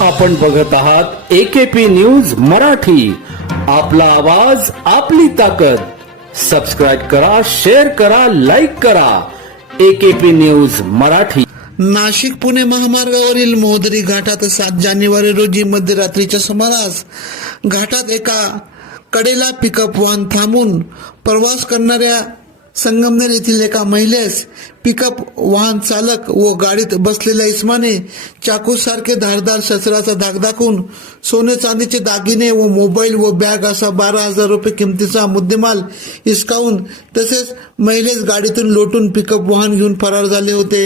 आपण बघत आहात एकेपी न्यूज मराठी. आपला आवाज आपली ताकद. सबस्क्राईब करा शेअर करा लाईक करा. A K P news Marathi. Nashik Pune महामार्गावरील मोहदरी घाटात सात जानेवारी रोजी मध्यरात्रीच्या सुमारास घाटात एका कडेला पिकअप वाहन थांबून प्रवास करणाऱ्या संगमनेर येथील एका महिलेस पिकअप वाहन चालक व गाडीत बसलेल्या इस्माने चाकूसारखे धारदार शस्त्राचा धाक दाखवून सोने चांदीचे दागिने व मोबाईल व बॅग असा बारा हजार रुपये किमतीचा मुद्देमाल हिसकावून तसेच महिलेस गाडीतून लोटून पिकअप वाहन घेऊन फरार झाले होते.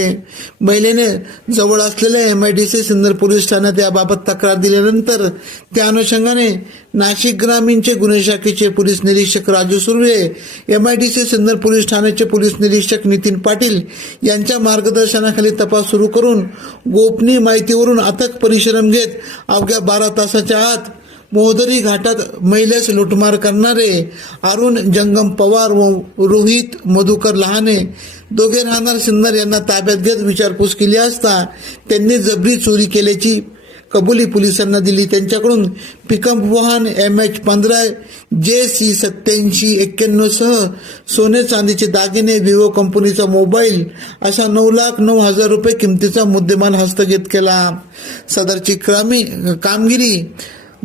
महिलेने जवळ असलेल्या M I D C Sinnar police ठाण्यात याबाबत तक्रार दिल्यानंतर त्या अनुषंगाने नाशिक ग्रामीणचे गुन्हे शाखेचे पोलीस निरीक्षक Raju Surve M I D C Sinnar police ठाण्याचे पोलीस निरीक्षक नितीन पाटील यांच्या मार्गदर्शनाखाली तपास सुरू करून गोपनीय माहितीवरून अथक परिश्रम घेत अवघ्या बारा तासाच्या आत मोहदरी घाटात महिलेस लुटमार करणारे अरुण जंगम पवार व रोहित मधुकर लहाने दोघे राहणार सिन्नर यांना ताब्यात घेत विचारपूस केली असता त्यांनी जबरी चोरी केल्याची कबुली पोलिसांना दिली. त्यांच्याकडून पिकअप वाहन एम एच पंधरा जे सी सत्याऐंशी एक्क्याण्णव सह सोने चांदीचे दागिने विवो कंपनीचा मोबाईल अशा नऊ लाख नऊ हजार रुपये किमतीचा मुद्देमाल हस्तगत केला. सदरची क्रामी कामगिरी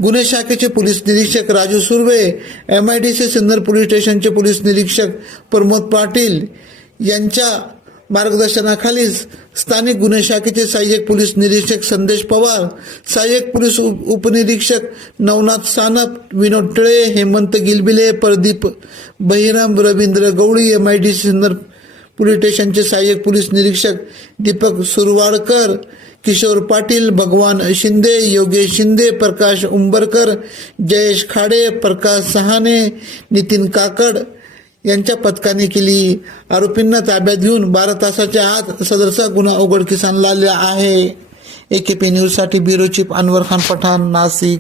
गुन्हे शाखेचे पोलीस निरीक्षक Raju Surve M I D C Sinnar police स्टेशनचे पोलीस निरीक्षक प्रमोद पाटील यांच्या मार्गदर्शनाखालीच स्थानिक गुन्हे शाखेचे सहाय्यक पोलीस निरीक्षक संदेश पवार सहाय्यक पोलीस उपनिरीक्षक Navnath Sanap Vinod Tile Hemant Gilbile Pradeep Bahiram Ravindra Gawali M I D Sinnar police स्टेशनचे सहाय्यक पोलीस निरीक्षक दीपक सुरवाडकर किशोर पाटील भगवान शिंदे योगेश शिंदे प्रकाश उंबरकर जयेश खाडे प्रकाश सहाने नितीन काकड यांच्या पथकाने केली. आरोपींना ताब्यात घेऊन बारा तासाच्या आत सदरचा गुन्हा उघडकीस आणला आहे. एकेपी न्यूजसाठी ब्युरो चीफ अनवर खान पठाण नाशिक.